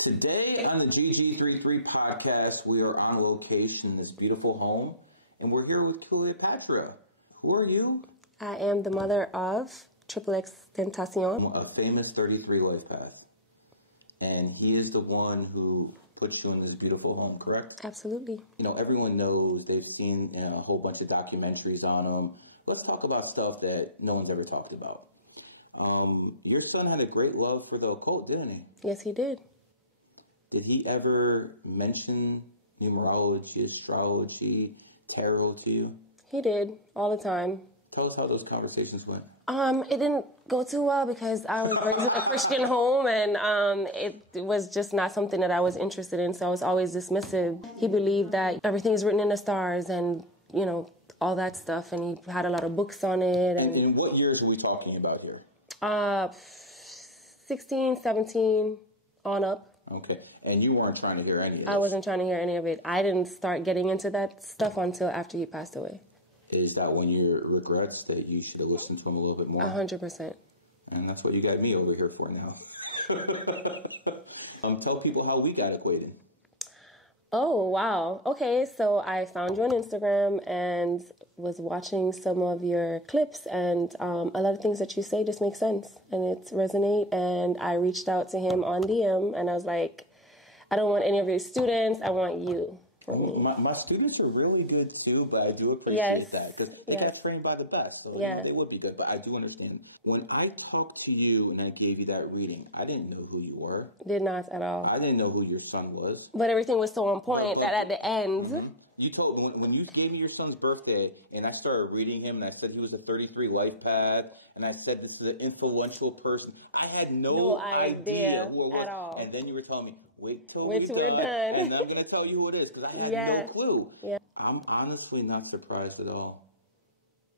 Today on the GG33 podcast, we are on location in this beautiful home, and we're here with Cleopatra. Who are you? I am the mother of xxXTentacion's. A famous 33 life path. And he is the one who puts you in this beautiful home, correct? Absolutely. You know, everyone knows, they've seen a whole bunch of documentaries on him. Let's talk about stuff that no one's ever talked about. Your son had a great love for the occult, didn't he? Yes, he did. Did he ever mention numerology, astrology, tarot to you? He did, all the time. Tell us how those conversations went. It didn't go too well because I was raised in a Christian home, and it was just not something that I was interested in, so I was always dismissive. He believed that everything is written in the stars and, you know, all that stuff, and he had a lot of books on it. And what years are we talking about here? 16, 17, on up. Okay. And you weren't trying to hear any of it? I wasn't trying to hear any of it. I didn't start getting into that stuff until after he passed away. Is that when your regrets that you should have listened to him a little bit more? 100%. And that's what you got me over here for now. Tell people how we got acquainted. Oh, wow. Okay, so I found you on Instagram and was watching some of your clips, and a lot of things that you say just make sense, and it resonate, and I reached out to him on DM, and I was like, I don't want any of your students, I want you for me. My students are really good too, but I do appreciate that, because they got trained by the best, so they would be good, but I do understand. When I talked to you and I gave you that reading, I didn't know who you were. Did not at all. I didn't know who your son was. But everything was so on point that at the end... Mm-hmm. You told when you gave me your son's birthday, and I started reading him, and I said he was a 33 life path, and I said this is an influential person. I had no idea who it was. At all. And then you were telling me, wait till we're done, done, and I'm going to tell you who it is, because I had no clue. Yeah. I'm honestly not surprised at all.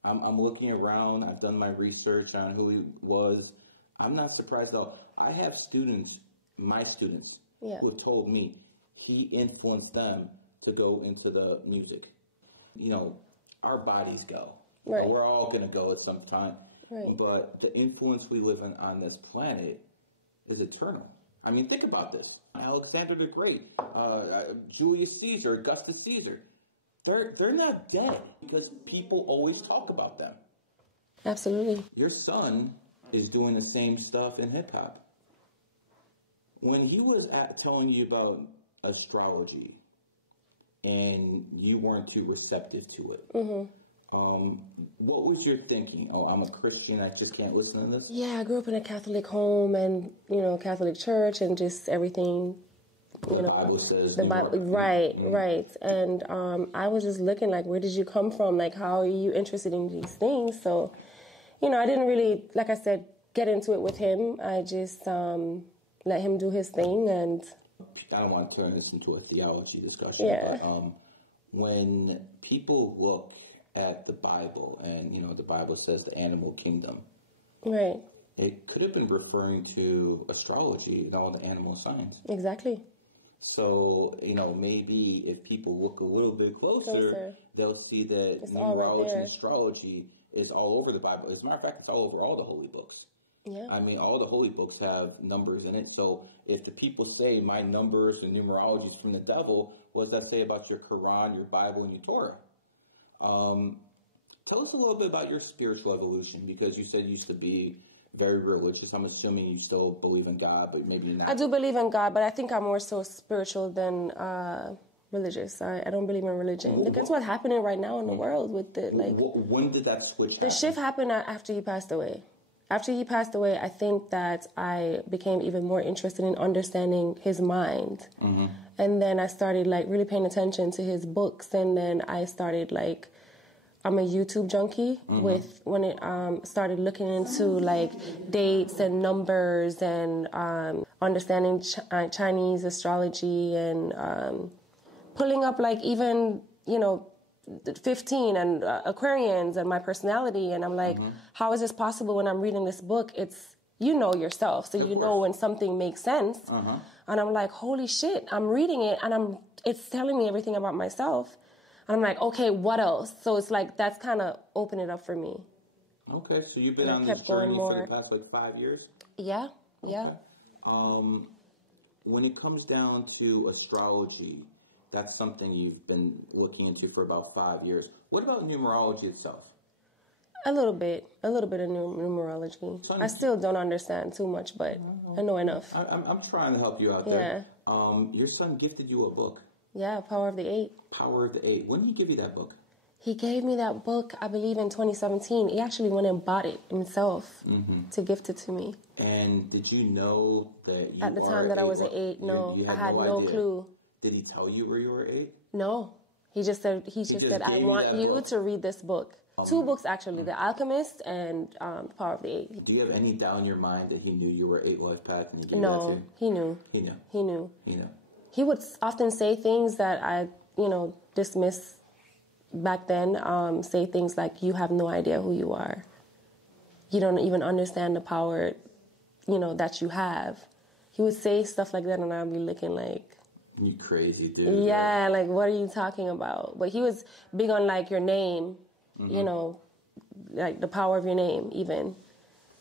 I'm looking around. I've done my research on who he was. I'm not surprised at all. I have students, my students, who have told me he influenced them to go into the music. You know, our bodies go. Right. We're all going to go at some time. Right. But the influence we live in on this planet is eternal. I mean, think about this. Alexander the Great, Julius Caesar, Augustus Caesar. They're not dead because people always talk about them. Absolutely. Your son is doing the same stuff in hip-hop. When he was telling you about astrology, and you weren't too receptive to it. What was your thinking? Oh, I'm a Christian, I just can't listen to this? Yeah, I grew up in a Catholic home and, you know, Catholic church and just everything. The Bible says. The Bible, right. And I was just looking like, where did you come from? Like, how are you interested in these things? So, you know, I didn't really, like I said, get into it with him. I just let him do his thing, and... I don't want to turn this into a theology discussion, but when people look at the Bible, and, you know, the Bible says the animal kingdom, right? It could have been referring to astrology and all the animal signs. Exactly. So, you know, maybe if people look a little bit closer. They'll see that it's numerology and astrology is all over the Bible. As a matter of fact, it's all over all the holy books. Yeah. I mean, all the holy books have numbers in it. So if the people say my numbers and numerology is from the devil, what does that say about your Quran, your Bible, and your Torah? Tell us a little bit about your spiritual evolution, because you said you used to be very religious. I'm assuming you still believe in God, but maybe not. I do believe in God, but I think I'm more so spiritual than religious. I don't believe in religion. Look at what's happening right now in the world with the When did that switch happen? The shift happened after he passed away. After he passed away, I think that I became even more interested in understanding his mind. And then I started, like, really paying attention to his books. And then I started, like, I'm a YouTube junkie when it started looking into, like, dates and numbers and understanding Chinese astrology and pulling up, like, even, you know, 15 and Aquarians and my personality, and I'm like, how is this possible when I'm reading this book? It's, you know yourself, so you know when something makes sense. And I'm like, holy shit, I'm reading it and it's telling me everything about myself. And I'm like, okay, what else? So it's like, that's kind of opened it up for me. Okay, so you've been on this journey for the past, like, 5 years? Yeah, yeah. Okay. when it comes down to astrology, that's something you've been looking into for about 5 years. What about numerology itself? A little bit of numerology. I still don't understand too much, but I know enough. I'm trying to help you out there. Your son gifted you a book. Yeah, Power of the Eight. Power of the Eight. When did he give you that book? He gave me that book, I believe, in 2017. He actually went and bought it himself to gift it to me. And did you know that you at the time that I was an 8? No, I had no clue. Did he tell you where you were 8? No, he just said I want you to read this book. 2 books actually, The Alchemist and Power of the Eight. Do you have any doubt in your mind that he knew you were 8 life path and he gave you that too? He knew. He knew. He knew. He knew. He would often say things that I, dismiss back then. Say things like, "You have no idea who you are. You don't even understand the power, that you have." He would say stuff like that, and I'd be looking like, "You crazy dude." Yeah, like, what are you talking about? But he was big on, like, your name, like the power of your name, even.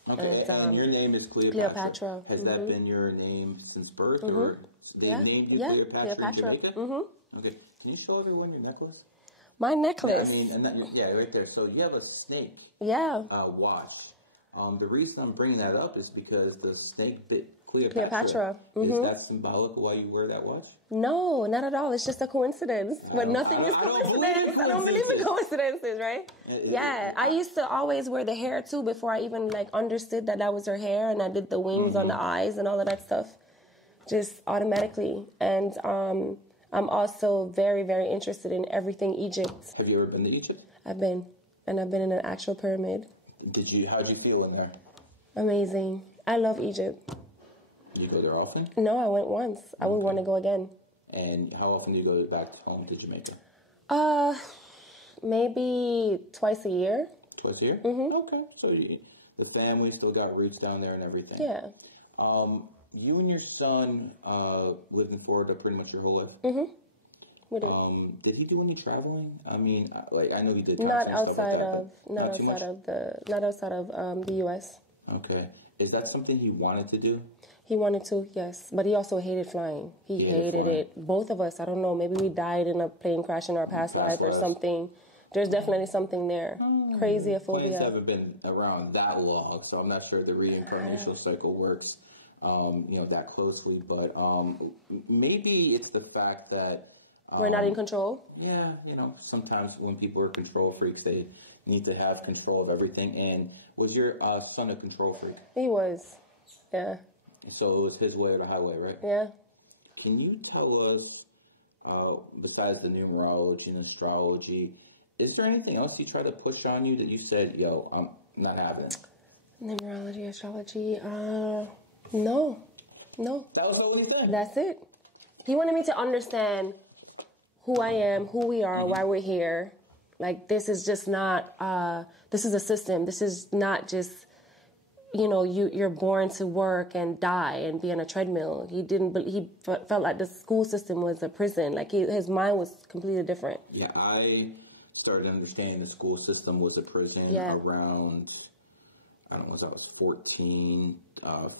Okay, and your name is Cleopatra. Has that been your name since birth, or they named you Cleopatra in Jamaica? Okay, can you show everyone your necklace? My necklace. Right there. So you have a snake. Yeah. Watch. The reason I'm bringing that up is because the snake bit Cleopatra. Is that symbolic of why you wear that watch? No, not at all. It's just a coincidence. But nothing is coincidence. I don't believe in coincidences, right? I used to always wear the hair too before I even understood that was her hair, and I did the wings on the eyes and all of that stuff, just automatically. And I'm also very, very interested in everything Egypt. Have you ever been to Egypt? I've been, and I've been in an actual pyramid. How'd you feel in there? Amazing. I love Egypt. You go there often? No, I went once. I would want to go again. And how often do you go back home to Jamaica? Maybe twice a year. Twice a year? Mm-hmm. Okay. So the family still got roots down there and everything. Yeah. You and your son lived in Florida pretty much your whole life? Mm-hmm. We did. Did he do any traveling? I mean, I know he did. Not outside of the U.S. Okay. Is that something he wanted to do? He wanted to, yes. But he also hated flying. He hated it. Both of us. I don't know. Maybe we died in a plane crash in our past life or something. There's definitely something there. Crazy phobia. Planes haven't been around that long, so I'm not sure the reincarnational cycle works, that closely. But maybe it's the fact that we're not in control. Yeah, sometimes when people are control freaks, they need to have control of everything. And was your son a control freak? He was. Yeah. So it was his way or the highway, right? Yeah. Can you tell us, besides the numerology and astrology, is there anything else he tried to push on you that you said, "Yo, I'm not having it"? Numerology, astrology, no. That was the only thing? That's it. He wanted me to understand who I am, who we are, why we're here. Like, this is just not, this is a system. This is not just, you're born to work and die and be on a treadmill. He felt like the school system was a prison. Like, his mind was completely different. Yeah, I started understanding the school system was a prison around, I don't know, I was 14,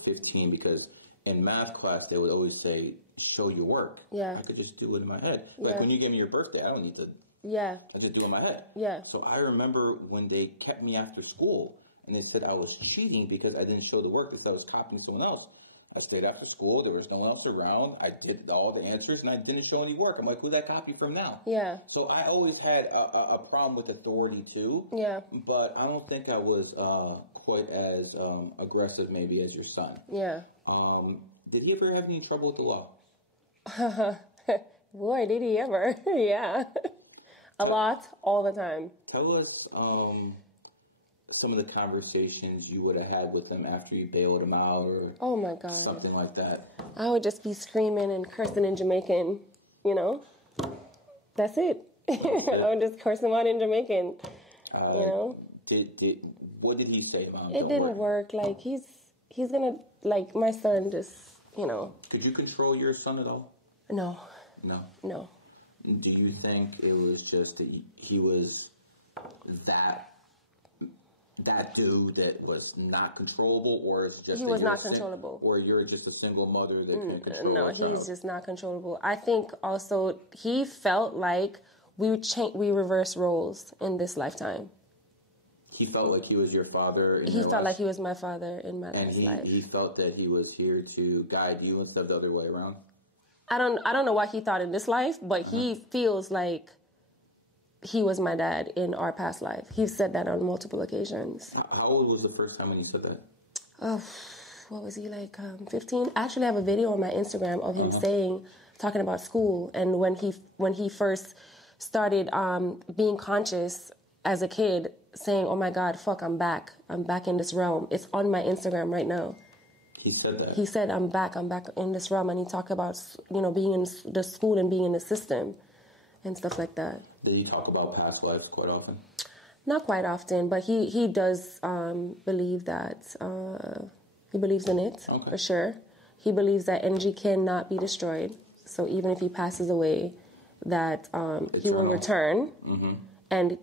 15, because in math class, they would always say, "Show your work." Yeah. I could just do it in my head. Like, when you gave me your birthday, I don't need to. Yeah. I just do it in my head. Yeah. So I remember when they kept me after school, and they said I was cheating because I didn't show the work, because I was copying someone else. I stayed after school. There was no one else around. I did all the answers, and I didn't show any work. I'm like, who'd I copy from now? Yeah. So I always had a problem with authority, too. Yeah. But I don't think I was quite as aggressive, maybe, as your son. Yeah. Did he ever have any trouble with the law? Boy, did he ever. Yeah. A lot, all the time. Tell us some of the conversations you would have had with him after you bailed him out, or oh my God, something like that. I would just be screaming and cursing in Jamaican, That's it. I would just curse him out in Jamaican, What did he say about it? Didn't work. Like, he's gonna, like, my son just, Could you control your son at all? No. No. Do you think it was just that he was that that dude that was not controllable, or is just he was not controllable, or you're just a single mother that can control? No, he's just not controllable. I think also he felt like we reversed roles in this lifetime. He felt like he was your father. He felt like he was my father in my last life. And he felt that he was here to guide you instead of the other way around. I don't know what he thought in this life, but he feels like he was my dad in our past life. He said that on multiple occasions. How old was the first time when he said that? What was he, like 15? I actually have a video on my Instagram of him talking about school, and when he first started being conscious as a kid, saying, "Oh my God, fuck, I'm back in this realm." It's on my Instagram right now. He said that. He said, I'm back in this realm," and he talked about being in the school and being in the system and stuff like that. Did he talk about past lives quite often? Not quite often, but he does believe that he believes in it for sure. He believes that energy cannot be destroyed, so even if he passes away, that he will return. Mm-hmm. And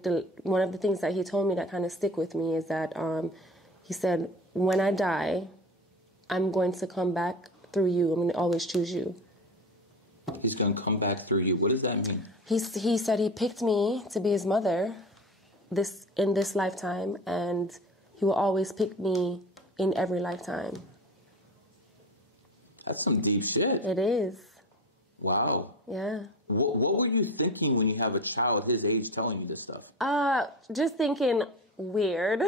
one of the things that he told me that kind of stick with me is that he said, "When I die, I'm going to come back through you. I'm going to always choose you." He's going to come back through you. What does that mean? He said he picked me to be his mother in this lifetime, and he will always pick me in every lifetime. That's some deep shit. It is. Wow. Yeah. What were you thinking when you have a child his age telling you this stuff? Just thinking weird,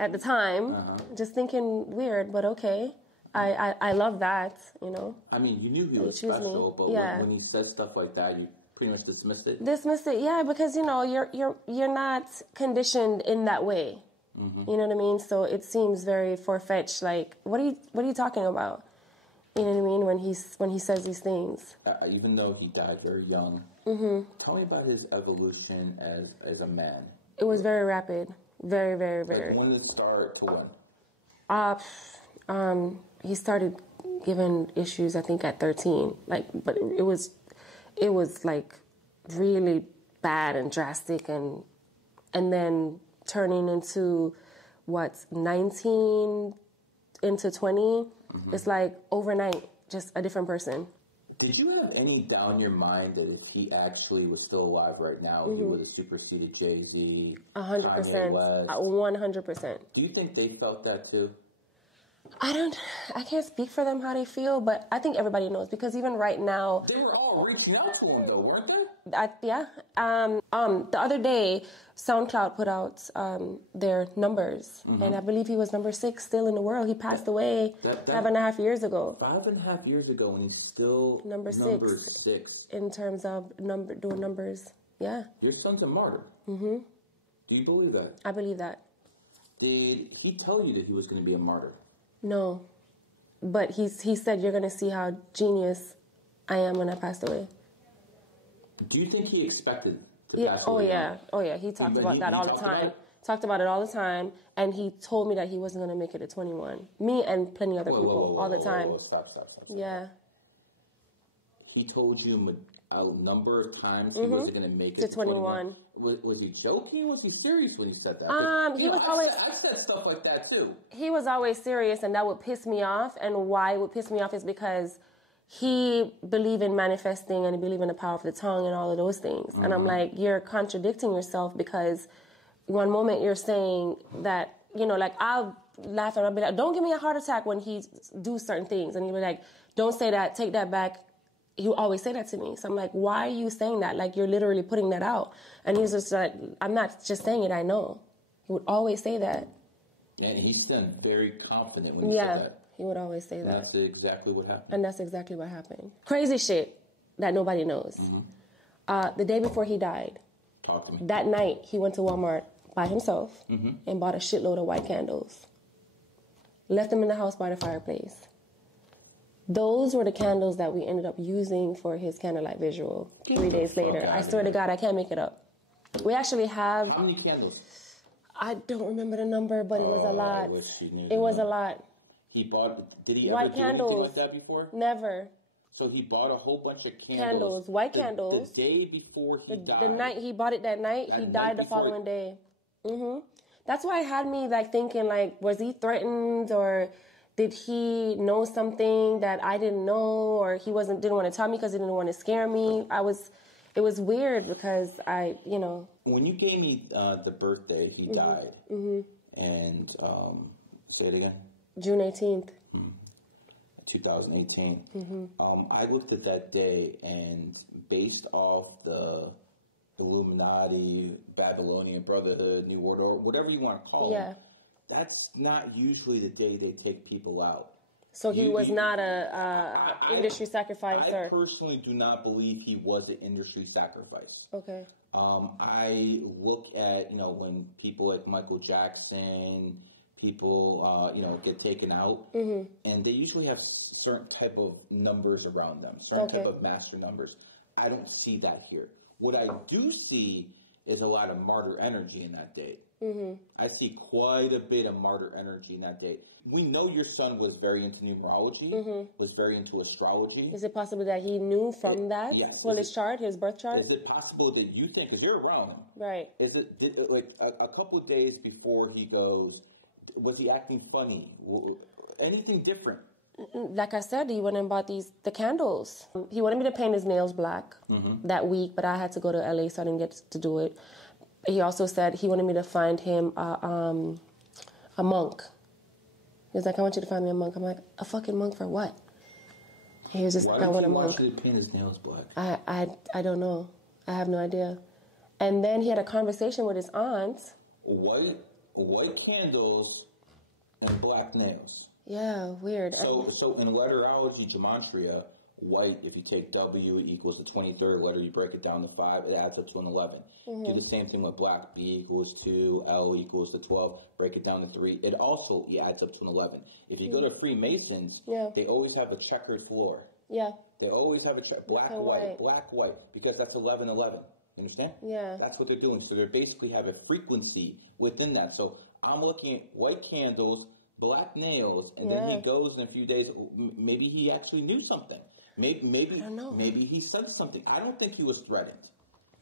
at the time. Just thinking weird, but okay. I love that, I mean, you knew he was special, but when he says stuff like that, you pretty much dismissed it? Dismissed it, yeah, because, you're not conditioned in that way. Mm-hmm. You know what I mean? So it seems very far-fetched, like, what are you talking about? You know what I mean? When he says these things. Even though he died very young, tell me about his evolution as a man. It was very rapid. Very, very, very. Like, when did it start to when? He started giving issues, I think, at 13. But it was like really bad and drastic, and then turning into 19 into 20. It's like overnight, just a different person. Did you have any doubt in your mind that if he actually was still alive right now, he would have superseded Jay-Z, 100%, 100%. Do you think they felt that too? I can't speak for them how they feel, but I think everybody knows, because even right now... They were all reaching out to him though, weren't they? Yeah. The other day, SoundCloud put out their numbers, and I believe he was number 6 still in the world. He passed away 5.5 years ago. 5.5 years ago, and he's still number 6 in terms of doing numbers. Yeah. Your son's a martyr. Mm-hmm. Do you believe that? I believe that. Did he tell you that he was going to be a martyr? No, but he said, "You're going to see how genius I am when I passed away." Do you think he expected to pass away? Oh yeah. He talked about that all the time. Talked about it all the time, and he told me that he wasn't going to make it to 21. Me and plenty other people all the time. Stop. Yeah. He told you a number of times he wasn't going to make it to 21. Was he joking? Was he serious when he said that? He was always... I said stuff like that too. He was always serious, and that would piss me off. And why it would piss me off is because he believed in manifesting, and he believed in the power of the tongue and all of those things. And I'm like, you're contradicting yourself, because one moment you're saying that, I'll laugh and I'll be like, "Don't give me a heart attack" when he do certain things. And he'll be like, "Don't say that, take that back." He would always say that to me. So I'm like, why are you saying that? Like, you're literally putting that out. And he's just like, I'm not just saying it, I know. He would always say that. Yeah, and he's then very confident when he said that. He would always say that. And that's exactly what happened. And that's exactly what happened. Crazy shit that nobody knows. The day before he died, talk to me. That night, he went to Walmart by himself and bought a shitload of white candles. Left them in the house by the fireplace. Those were the candles that we ended up using for his candlelight visual 3 days later. I swear to God, I can't make it up. We actually have... How many candles? I don't remember the number, but it was a lot. It was a lot. He bought... Did he white ever candles. do anything like that before? Never. So he bought a whole bunch of candles. White candles. The day before he died. The night he bought it that night, he died the following day. That's why it had me like thinking like, was he threatened or did he know something that I didn't know, or he didn't want to tell me because he didn't want to scare me? It was weird because When you gave me the birthday, he died. Mm-hmm. And say it again. June 18th. 2018. Mm-hmm. I looked at that day, and based off the Illuminati, Babylonian Brotherhood, New World Order, whatever you want to call it, that's not usually the day they take people out. So he was not a industry sacrificer. I personally do not believe he was an industry sacrifice. Okay. I look at, when people like Michael Jackson, people, get taken out, mm-hmm. and they usually have certain type of numbers around them, certain type of master numbers. I don't see that here. What I do see is a lot of martyr energy in that date. Mm-hmm. I see quite a bit of martyr energy in that date. We know your son was very into numerology, mm-hmm. was very into astrology. Is it possible that he knew from that? Yes. Well, his chart, his birth chart? Is it possible that you think, because you're around him, right? Is it like a couple of days before he goes, was he acting funny? Anything different? Like I said, he went and bought the candles. He wanted me to paint his nails black mm-hmm. that week, but I had to go to LA, so I didn't get to do it. He also said he wanted me to find him a monk. He was like, I want you to find me a monk. I'm like, a fucking monk for what? He was just like, I want a monk. Why should he paint his nails black? I don't know. I have no idea. And then he had a conversation with his aunt. White candles and black nails. Yeah, weird. So in letterology, gematria, white, if you take W equals the 23rd letter, you break it down to 5, it adds up to an 11. Mm-hmm. Do the same thing with black. B equals 2, L equals to 12, break it down to 3. It also adds up to an 11. If you go to Freemasons, they always have a checkered floor. Yeah. They always have a black, white, because that's 11, 11. You understand? Yeah. That's what they're doing. So they basically have a frequency within that. So I'm looking at white candles, black nails, and then he goes in a few days. Maybe he actually knew something. Maybe I don't know. Maybe he said something. I don't think he was threatened.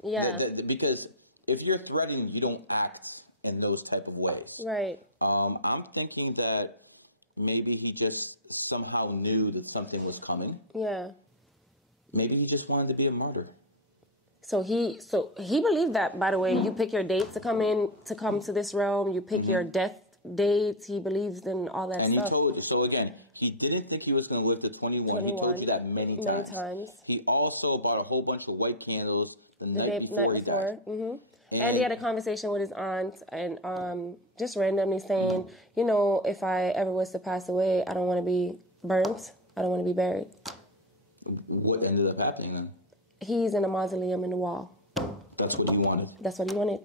Yeah. Because if you're threatened, you don't act in those type of ways. Right. I'm thinking that maybe he just somehow knew that something was coming. Yeah. Maybe he just wanted to be a martyr. So he believed that, by the way. You pick your dates to come to this realm. You pick your death dates. He believes in all that stuff. And he told you. So again, he didn't think he was going to live to 21. He told you that many times. He also bought a whole bunch of white candles the night before he died. Mm-hmm. And he had a conversation with his aunt, and just randomly saying, if I ever was to pass away, I don't want to be burnt. I don't want to be buried. What ended up happening then? He's in a mausoleum in the wall. That's what he wanted. That's what he wanted.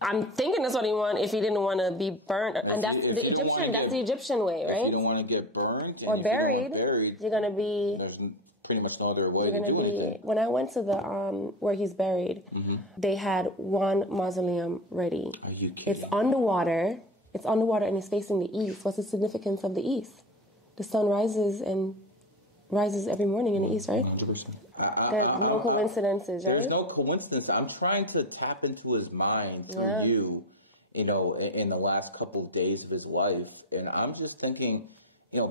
I'm thinking that's what he wanted if he didn't want to be burnt. And that's the Egyptian. That's the Egyptian way, right? If you don't want to get burned or buried, you're gonna be. There's pretty much no other way to do anything. When I went to the where he's buried, they had one mausoleum ready. Are you kidding? It's underwater. It's underwater and it's facing the east. What's the significance of the east? The sun rises every morning in the east, right? 100%. There's no coincidences, right? There's no coincidence. I'm trying to tap into his mind through you, in the last couple of days of his life. And I'm just thinking,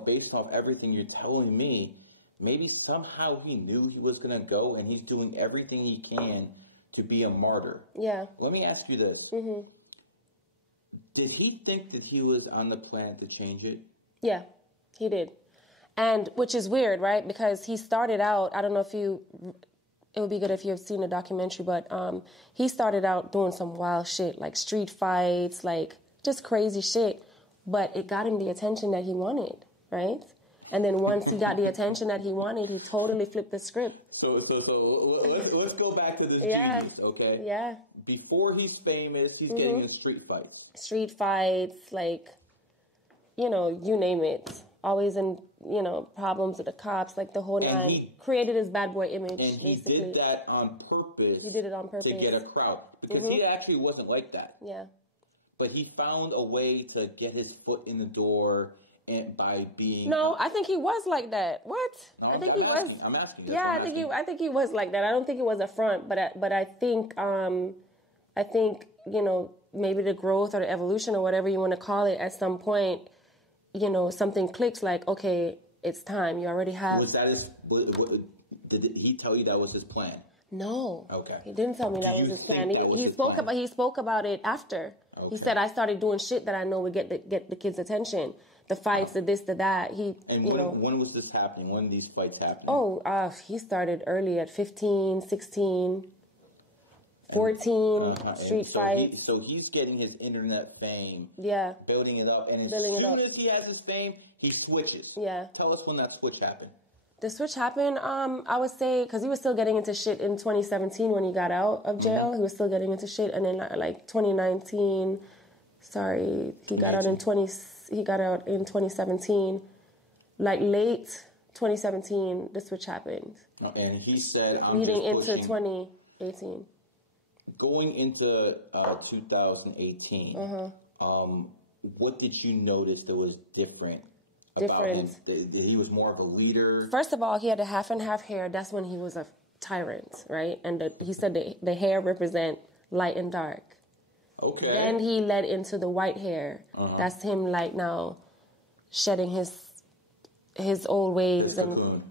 based off everything you're telling me, maybe somehow he knew he was going to go and he's doing everything he can to be a martyr. Yeah. Let me ask you this. Mm-hmm. Did he think that he was on the planet to change it? Yeah, he did. And which is weird, right? Because he started out, I don't know if it would be good if you have seen the documentary, but he started out doing some wild shit, like street fights, like just crazy shit. But it got him the attention that he wanted, right? And then once he got the attention that he wanted, he totally flipped the script. So let's go back to this Jesus, okay? Yeah. Before he's famous, he's getting in street fights. Street fights, like, you name it. Always in, problems with the cops, like the whole nine. He created his bad boy image, and basically. He did that on purpose. He did it on purpose. To get a crowd. Because he actually wasn't like that. Yeah. But he found a way to get his foot in the door and by being... No, I think he was like that. What? No, I think he was... I'm asking you. Yeah, I think he was like that. I don't think it was a front, but I think, maybe the growth or the evolution or whatever you want to call it, at some point, you know, something clicks like, okay, it's time. You already have. Was that his? Did he tell you that was his plan? No. Okay. He didn't tell me that was his plan. He spoke about it after. Okay. He said, I started doing shit that I know would get the kids' attention. The fights, the this, the that. When was this happening? When these fights happening? Oh, he started early at 15, 16, 14, street fights. So he's getting his internet fame. Yeah. Building it up. And as soon as he has his fame, he switches. Yeah. Tell us when that switch happened. The switch happened, I would say, because he was still getting into shit in 2017 when he got out of jail. Mm-hmm. He was still getting into shit. And then, like, 2019, he got out in 2017. Like, late 2017, the switch happened. And he said, leading into 2018. Going into 2018, what did you notice that was different? About him? He was more of a leader. First of all, he had a half and half hair. That's when he was a tyrant, right? And he said the hair represent light and dark. Okay. Then he led into the white hair. That's him, like, now shedding his old ways and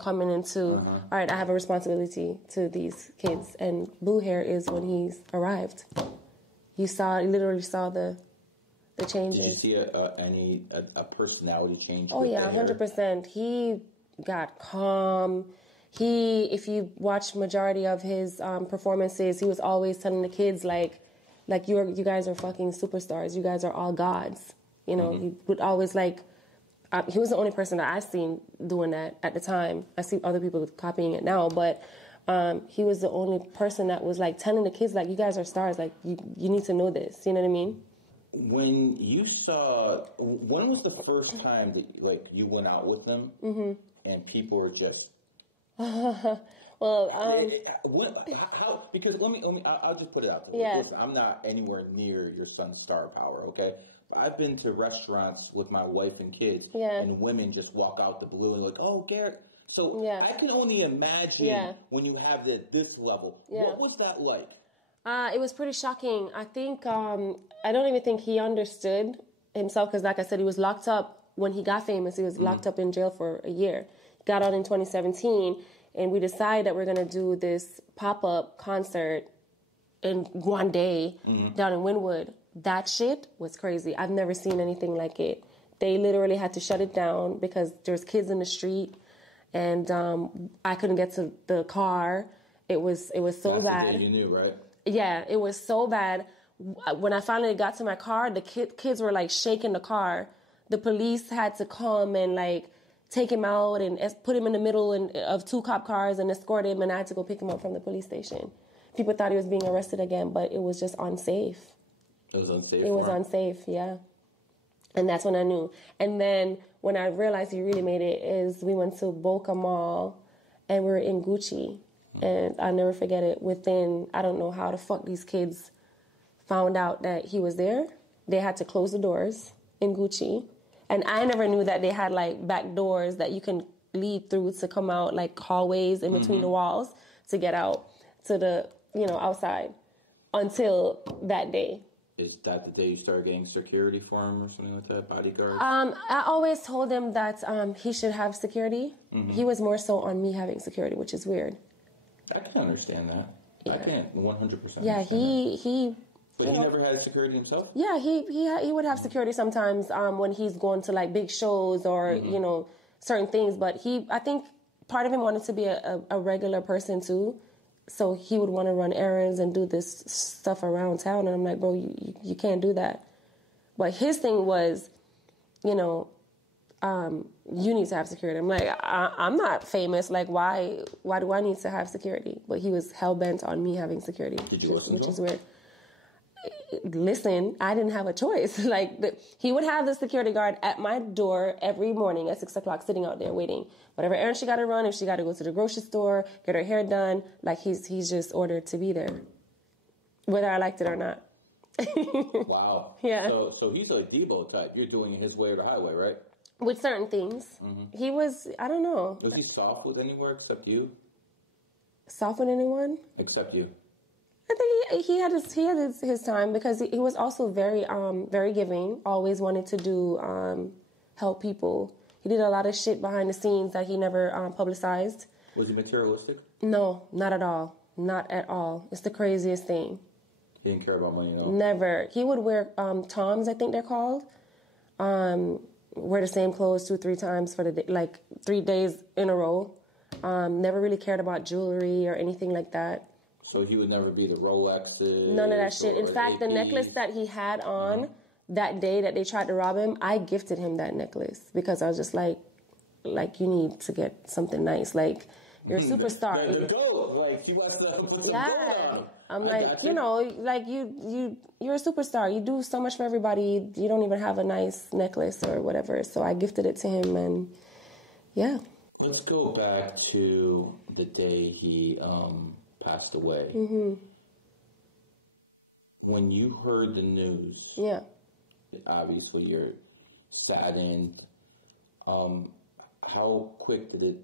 coming into all right, I have a responsibility to these kids. And blue hair is when he's arrived. You literally saw the changes. Did you see a personality change? Oh yeah, 100%. He got calm. If you watch majority of his performances, he was always telling the kids like you guys are fucking superstars. You guys are all gods. You know, he would always he was the only person that I've seen doing that at the time. I see other people copying it now, but he was the only person that was like telling the kids like, you guys are stars. Like you need to know this. You know what I mean? When was the first time that you went out with them and people were just well, how? Because I'll just put it out there. Yeah. Listen, I'm not anywhere near your son's star power, okay? But I've been to restaurants with my wife and kids, and women just walk out the blue and like, oh, Garrett. So I can only imagine when you have this level. Yeah. What was that like? It was pretty shocking. I think, I don't even think he understood himself because, like I said, he was locked up when he got famous. He was locked up in jail for a year. Got out in 2017, and we decided that we're going to do this pop-up concert in one day down in Wynwood. That shit was crazy. I've never seen anything like it. They literally had to shut it down because there's kids in the street, and I couldn't get to the car. It was so bad. The day you knew, right? Yeah, it was so bad. When I finally got to my car, the kids were like shaking the car. The police had to come and like take him out and put him in the middle of two cop cars and escort him, and I had to go pick him up from the police station. People thought he was being arrested again, but it was just unsafe. It was unsafe? It was unsafe, yeah. And that's when I knew. And then when I realized he really made it is we went to Boca Mall and we were in Gucci. And I'll never forget it. Within, I don't know how the fuck these kids found out that he was there. They had to close the doors in Gucci. And I never knew that they had like back doors that you can lead through to come out, like hallways in between the walls to get out to the, outside until that day. Is that the day you started getting security for him or something like that, bodyguard? I always told him that he should have security. He was more so on me having security, which is weird. I can understand that. Yeah. I can't 100%. Yeah, he. But he never had security himself. Yeah, he would have security sometimes when he's going to like big shows or certain things. But I think part of him wanted to be a regular person too, so he would want to run errands and do this stuff around town. And I'm like, bro, you can't do that. But his thing was, you need to have security. I'm like, I'm not famous. Like, why do I need to have security? But he was hell-bent on me having security. Did you listen to him? Which is weird. Listen, I didn't have a choice. He would have the security guard at my door every morning at 6 o'clock sitting out there waiting. Whatever errand she got to run, if she got to go to the grocery store, get her hair done, like he's just ordered to be there, whether I liked it or not. Wow. Yeah. So he's a Debo type. You're doing it his way or the highway, right? With certain things. He was, I don't know. Was he soft with anywhere except you? Soft with anyone? Except you. I think he had his time because he was also very very giving. Always wanted to do help people. He did a lot of shit behind the scenes that he never publicized. Was he materialistic? No, not at all. Not at all. It's the craziest thing. He didn't care about money at all? Never. He would wear Toms, I think they're called. Wear the same clothes 2-3 times for the day, like 3 days in a row. Never really cared about jewelry or anything like that. So he would never be the Rolexes? None of that shit. In fact, the necklace that he had on that day that they tried to rob him, I gifted him that necklace because I was just like you need to get something nice. Like, you're a superstar. The gold. Like, she wants to put some gold on. I'm like, you know, like you're a superstar. You do so much for everybody. You don't even have a nice necklace or whatever. So I gifted it to him, and yeah. Let's go back to the day he passed away. Mm-hmm. When you heard the news, yeah, obviously you're saddened. How quick did it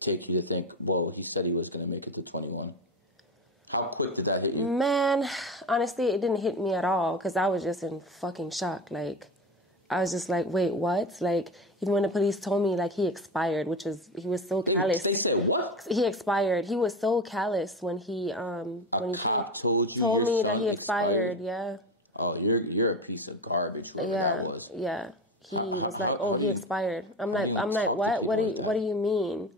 take you to think, well, he said he was going to make it to 21? How quick did that hit you? Man, honestly, it didn't hit me at all because I was just in fucking shock. Like, I was just like, wait, what? Like, even when the police told me, like, he expired, which was, he was so callous. They said what? He expired. He was so callous when he, when he told me that he expired. Yeah. Oh, you're a piece of garbage. That was. Yeah. He was like, oh, he expired. I'm like, what? What do you mean?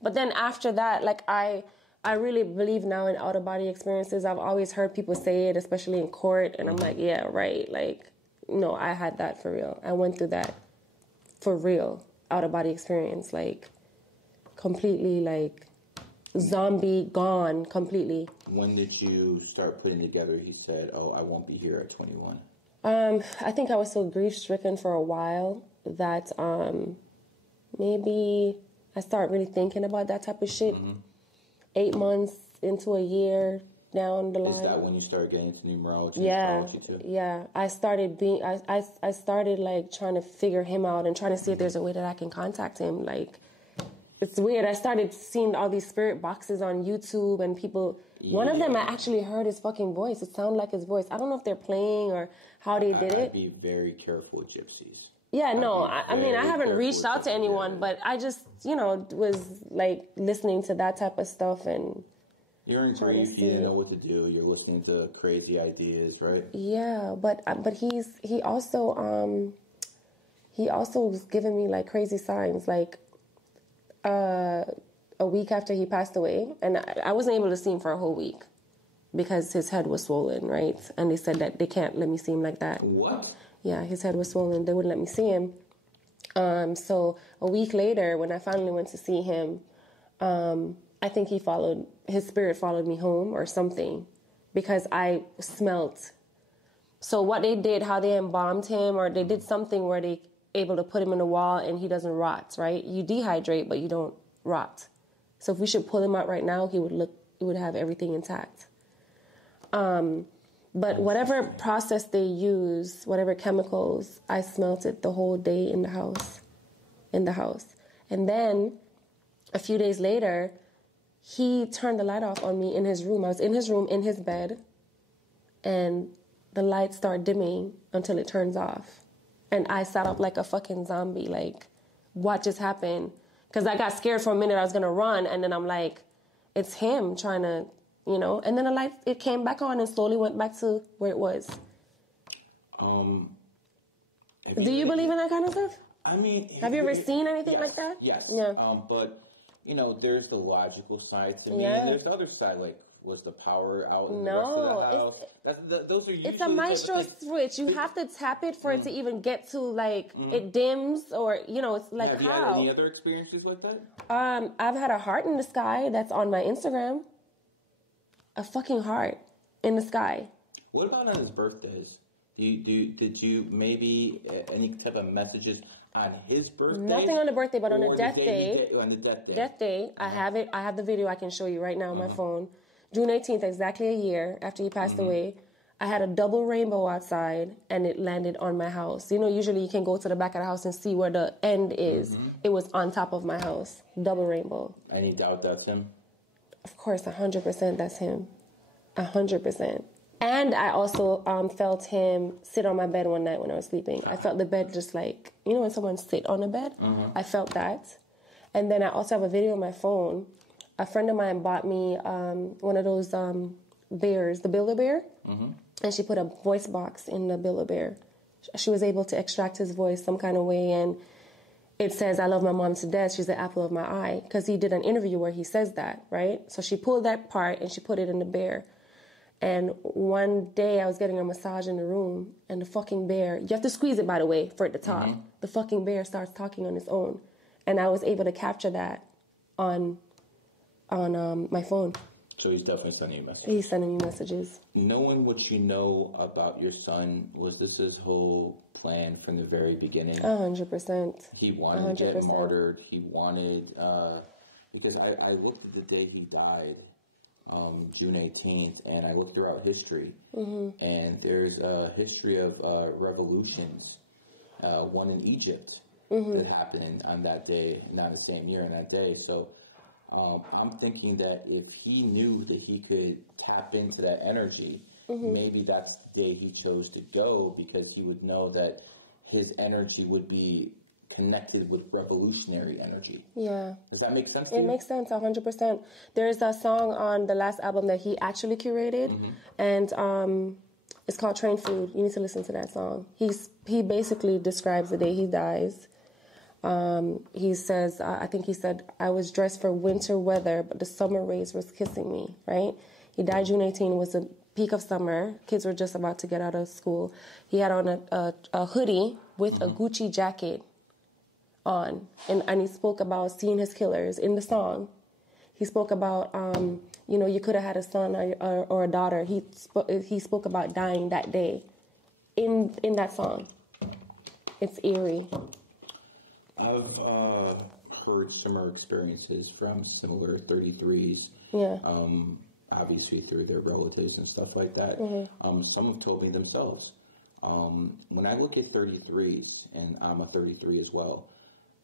But then after that, like, I really believe now in out-of-body experiences. I've always heard people say it, especially in court, and I'm like, yeah, right. Like, no, I had that for real. I went through that for real, out-of-body experience, like, completely, like, zombie gone completely. When did you start putting together, he said, oh, I won't be here at 21? I think I was so grief-stricken for a while that maybe I started really thinking about that type of shit. 8 months into a year down the line. Is that when you started getting into numerology? Yeah, too? yeah. I started like trying to figure him out and trying to see if there's a way that I can contact him. Like, it's weird. I started seeing all these spirit boxes on YouTube and people. Yeah. One of them, I actually heard his fucking voice. It sounded like his voice. I don't know if they're playing or how they did it. I'd be very careful with gypsies. Yeah, no, I mean, I haven't reached out to anyone, but I just, was like listening to that type of stuff and. You're in grief, you didn't know what to do, you're listening to crazy ideas, right? Yeah, but he also was giving me like crazy signs, like a week after he passed away, and I wasn't able to see him for a whole week because his head was swollen, right? And they said that they can't let me see him like that. What? Yeah, his head was swollen. They wouldn't let me see him. So a week later, when I finally went to see him, I think his spirit followed me home or something because I smelt. So what they did, how they embalmed him, or they did something where they able to put him in the wall and he doesn't rot, right? You dehydrate, but you don't rot. So if we should pull him out right now, he would have everything intact. But whatever process they use, whatever chemicals, I smelt it the whole day in the house. And then a few days later, he turned the light off on me in his room. I was in his room, in his bed, and the lights start dimming until it turns off. And I sat up like a fucking zombie, like, what just happened? Because I got scared for a minute I was going to run, and then I'm like, it's him trying to, and then the light, it came back on and slowly went back to where it was. Do you believe in that kind of stuff? I mean... Have you ever seen anything like that? Yes. Yeah. But, there's the logical side to me, and there's the other side, like, was the power out in the rest of the house? Those are usually... It's a maestro switch. You have to tap it for it to even get to, like, it dims or, it's like have how. Have you had any other experiences like that? I've had a heart in the sky that's on my Instagram. A fucking heart in the sky. What about on his birthdays? Did you maybe any type of messages on his birthday? Nothing on the birthday, but on the death day. On the death day. Death day. I have it. I have the video I can show you right now on my phone. June 18th, exactly a year after he passed away, I had a double rainbow outside, and it landed on my house. Usually you can go to the back of the house and see where the end is. It was on top of my house. Double rainbow. Any doubt that's him? Of course, 100% that's him. 100%. And I also felt him sit on my bed one night when I was sleeping. I felt the bed just like, you know when someone sit on a bed? I felt that. And then I also have a video on my phone. A friend of mine bought me one of those bears, the Build-A-Bear. And she put a voice box in the Build-A-Bear. She was able to extract his voice some kind of way, and it says, I love my mom to death. She's the apple of my eye. Because he did an interview where he says that, right? So she pulled that part and she put it in the bear. And one day I was getting a massage in the room, and the fucking bear, you have to squeeze it, by the way, for it to talk. The fucking bear starts talking on its own. And I was able to capture that on my phone. So he's definitely sending you messages. He's sending me messages. Knowing what you know about your son, was this his whole plan from the very beginning? 100%. He wanted to get martyred. He wanted, because I looked at the day he died, June 18th, and I looked throughout history, and there's a history of revolutions, one in Egypt that happened on that day, not the same year, in that day. So I'm thinking that if he knew that he could tap into that energy, maybe that's the day he chose to go, because he would know that his energy would be connected with revolutionary energy. Yeah. Does that make sense to you? It makes sense, 100%. There's a song on the last album that he actually curated, and it's called Train Food. You need to listen to that song. He basically describes the day he dies. He says, I think he said, I was dressed for winter weather, but the summer rays was kissing me, right? He died June 18th. It was the peak of summer. Kids were just about to get out of school. He had on a hoodie with a Gucci jacket on, and he spoke about seeing his killers in the song. He spoke about, you could have had a son or a daughter. He spoke about dying that day in that song. It's eerie. I've heard similar experiences from similar 33s. Yeah. Obviously through their relatives and stuff like that. Some have told me themselves. When I look at 33s, and I'm a 33 as well,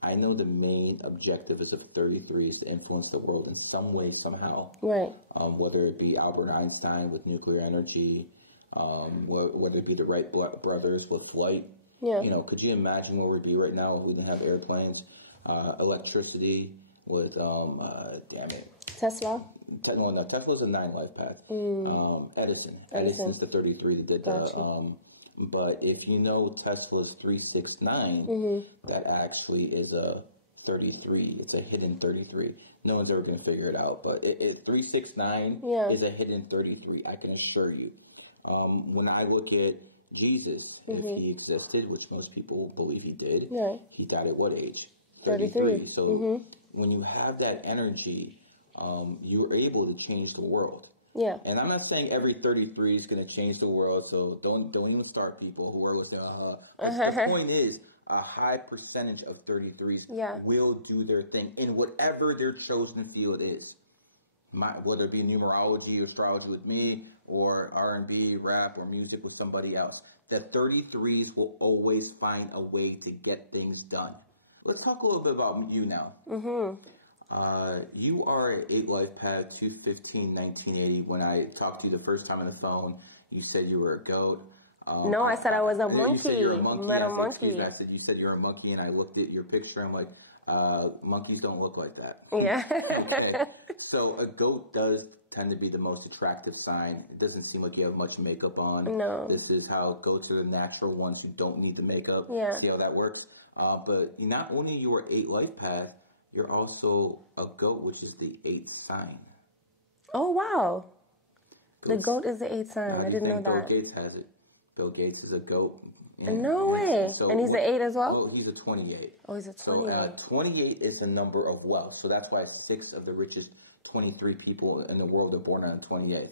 I know the main objective is of 33 is to influence the world in some way, somehow. Right. Whether it be Albert Einstein with nuclear energy, whether it be the Wright brothers with flight. Yeah. Could you imagine where we'd be right now if we didn't have airplanes, electricity with, damn it. Tesla? No, Tesla's a 9 life path. Edison's the 33 that did that. But if you know Tesla's 369, that actually is a 33. It's a hidden 33. No one's ever going to figure it out. But 369 is a hidden 33, I can assure you. When I look at Jesus, if he existed, which most people believe he did, he died at what age? 33. So when you have that energy, you're able to change the world. Yeah. And I'm not saying every 33 is going to change the world, so don't even start, people who are listening. The point is, a high percentage of 33s will do their thing in whatever their chosen field is. Whether it be numerology, astrology with me, or R&B, rap, or music with somebody else. The 33s will always find a way to get things done. Let's talk a little bit about you now. You are at 8 Life Path 2/15/1980. When I talked to you the first time on the phone, you said you were a goat. No, I said I was a monkey. You said you're a monkey. Met a monkey. I said you said you're a monkey, and I looked at your picture. I'm like, monkeys don't look like that. Yeah. Okay. So a goat does tend to be the most attractive sign. It doesn't seem like you have much makeup on. No. This is how goats are the natural ones who don't need the makeup. Yeah. See how that works? But not only you are 8 Life Path, you're also a goat, which is the 8th sign. Oh, wow. The goat is the 8th sign. I didn't know that. Bill Gates has it. Bill Gates is a goat. No way. So, and he's the 8 as well? Well, he's a 28. Oh, he's a 28. So 28 is a number of wealth. So that's why 6 of the richest 23 people in the world are born on the 28th.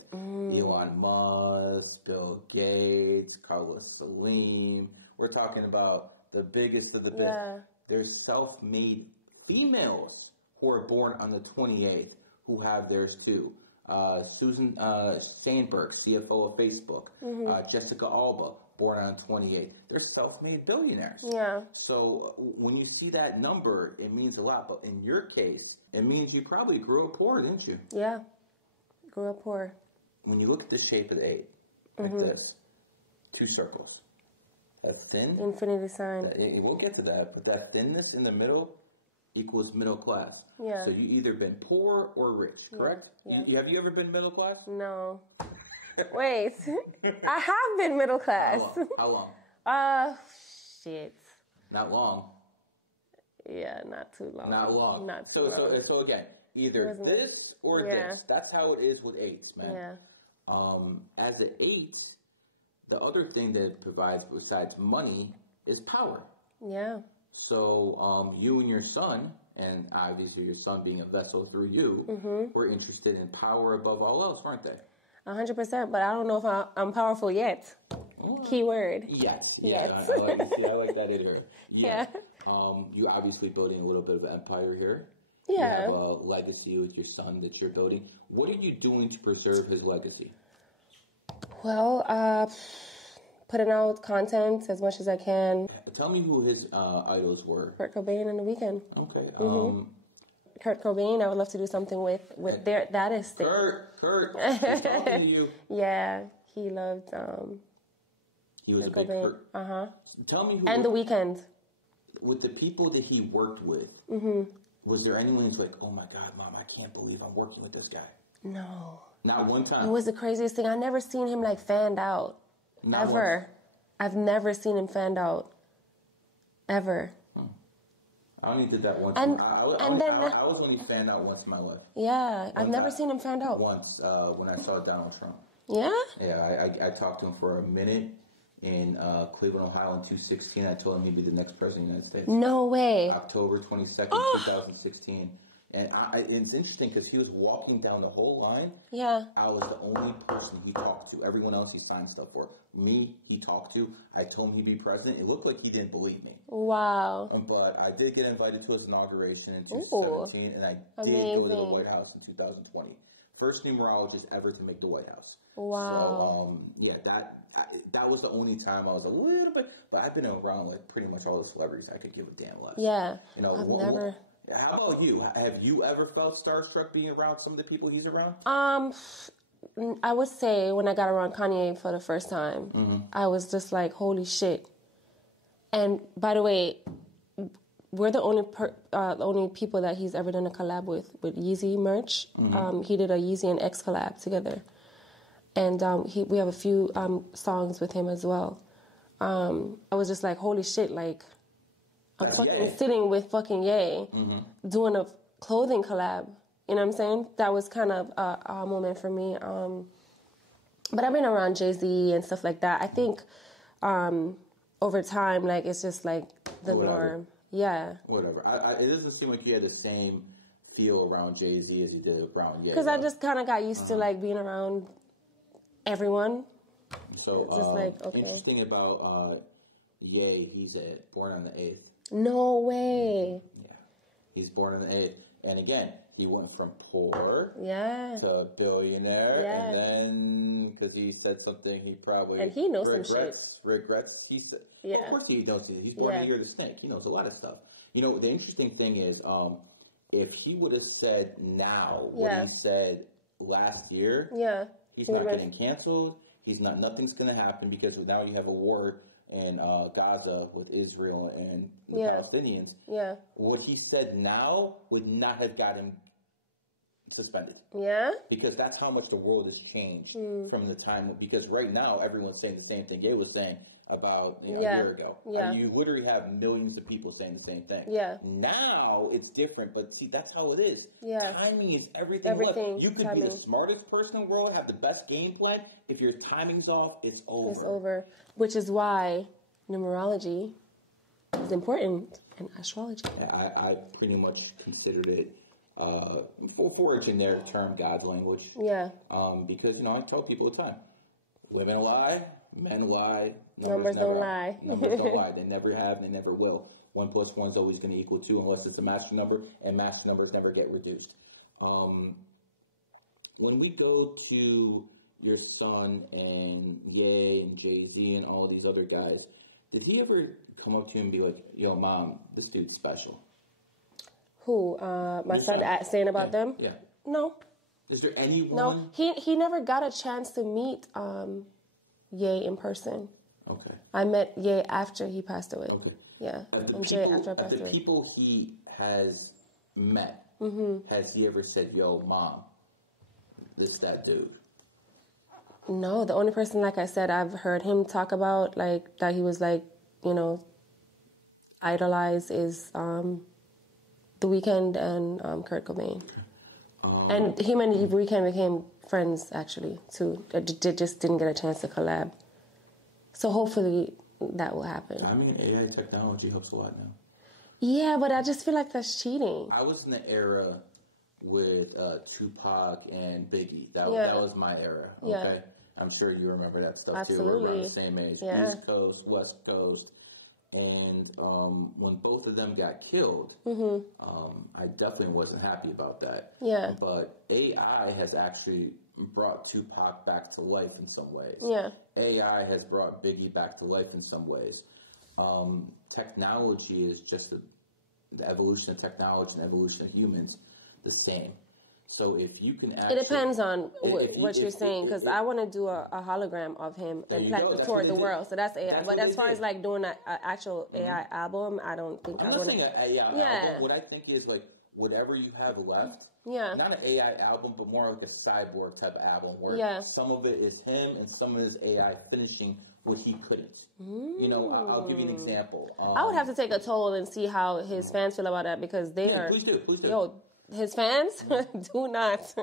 Elon Musk, Bill Gates, Carlos Slim. We're talking about the biggest of the big. Yeah. There's self-made females who are born on the 28th who have theirs too. Susan Sandberg, CFO of Facebook. Jessica Alba, born on the 28th. They're self-made billionaires. Yeah. So when you see that number, it means a lot. But in your case, it means you probably grew up poor, didn't you? Yeah. Grew up poor. when you look at the shape of the 8, like this, 2 circles, that thin... Infinity sign. We'll get to that, but that thinness in the middle equals middle class. Yeah. So you either been poor or rich, correct? Yeah. Have you ever been middle class? No. Wait. I have been middle class. How long? Shit. Not long. Yeah, not too long. Not long. Not too long. So again, either this or this. That's how it is with 8s, man. Yeah. As an 8, the other thing that it provides besides money is power. Yeah. So you and your son, and obviously your son being a vessel through you, were interested in power above all else, weren't they? 100%, but I don't know if I'm powerful yet. Key word. Yes. Yeah. Yes. I like that in here. Yeah. You obviously building a little bit of an empire here. Yeah. You have a legacy with your son that you're building. What are you doing to preserve his legacy? Well, putting out content as much as I can. Tell me who his idols were. Kurt Cobain and The Weeknd. Okay. Kurt Cobain, I would love to do something with that estate. Kurt, he's talking to you. Yeah, he loved. He was Kurt a big Cobain. Kurt. Tell me who. And The Weeknd. With the people that he worked with, was there anyone who's like, "Oh my God, Mom, I can't believe I'm working with this guy"? No. Not one time. It was the craziest thing. I never seen him like fanned out. Not ever. Once. I've never seen him fanned out. Ever. I only did that once. I was only fanned out once in my life. Yeah, I've never seen him fanned out. Once, when I saw Donald Trump. Yeah? Yeah, I talked to him for a minute in Cleveland, Ohio in 2016. I told him he'd be the next president of the United States. No way. October 22nd, 2016. And it's interesting because he was walking down the whole line. Yeah. I was the only person he talked to. Everyone else he signed stuff for. Me, he talked to. I told him he'd be president. It looked like he didn't believe me. Wow. But I did get invited to his inauguration in 2017. And I did go to the White House in 2020. First numerologist ever to make the White House. Wow. So, that was the only time I was a little bit... But I've been around like pretty much all the celebrities I could give a damn less. Yeah. You know, I've never... How about you? Have you ever felt starstruck being around some of the people he's around? I would say when I got around Kanye for the first time, I was just like, holy shit. And by the way, we're the only people that he's ever done a collab with Yeezy merch. He did a Yeezy and X collab together. And we have a few songs with him as well. I was just like, holy shit, like... I'm fucking sitting with fucking Ye doing a clothing collab. You know what I'm saying? That was kind of a moment for me. But I've been around Jay-Z and stuff like that. I think over time, like, it's just like the norm. Yeah. Whatever. It doesn't seem like you had the same feel around Jay-Z as you did around Ye. Because I just kind of got used to, like, being around everyone. So, it's just like, okay. Interesting about Ye, he's born on the 8th. No way. Yeah. He's born on the 8th. And again, he went from poor to billionaire. Yeah. And then, because he said something he probably... And he knows some shit. Regrets. He said, well, of course he knows. He's born in the year of the snake. He knows a lot of stuff. You know, the interesting thing is, if he would have said now what he said last year, he's not getting canceled. Nothing's going to happen because now you have a war in Gaza with Israel and the Palestinians. Yeah. What he said now would not have got him suspended. Yeah. Because that's how much the world has changed from the time. Because right now, everyone's saying the same thing Ye was saying about a year ago. Yeah. You literally have millions of people saying the same thing. Yeah. Now it's different, but see, that's how it is. Yeah. Timing is everything. You could be the smartest person in the world, have the best game plan. If your timing's off, it's over. It's over. Which is why numerology is important in astrology. I pretty much considered it for a generic term, God's language. Yeah. Because, I tell people all the time, women lie, men lie, numbers don't lie. Numbers don't lie. They never have, they never will. 1 + 1 is always going to equal 2 unless it's a master number, and master numbers never get reduced. When we go to your son and Ye and Jay-Z and all these other guys, did he ever come up to you and be like, yo, Mom, this dude's special? Who? My son saying about them? Yeah. No. Is there anyone? No, he never got a chance to meet Ye in person. Okay. I met Ye after he passed away. Okay. Yeah. And Jay after I passed away. The people he has met, has he ever said, "Yo, mom, this that dude"? No, the only person, like I said, I've heard him talk about, like, that he was, like, you know, idolized is The Weeknd and Kurt Cobain. Okay. And him and The Weeknd became friends, actually, too. They just didn't get a chance to collab. So hopefully that will happen. I mean, AI technology helps a lot now. Yeah, but I just feel like that's cheating. I was in the era with Tupac and Biggie. That was my era, okay? Yeah. I'm sure you remember that stuff, too. We're around the same age. Yeah. East Coast, West Coast. And when both of them got killed, I definitely wasn't happy about that. Yeah. But AI has actually brought Tupac back to life in some ways. Yeah. AI has brought Biggie back to life in some ways. Technology is just the evolution of technology and evolution of humans the same. So if you can actually... It depends on what you're saying, because I want to do a hologram of him and play toward the world. So that's AI. But as far as like doing an actual AI album, I don't think I'm not saying an AI album. What I think is like whatever you have left. Yeah. Not an AI album, but more like a cyborg type of album where some of it is him and some of it is AI finishing what he couldn't. You know, I'll give you an example. I would have to take a toll and see how his fans feel about that, because they are... Please do. Yo, his fans do not,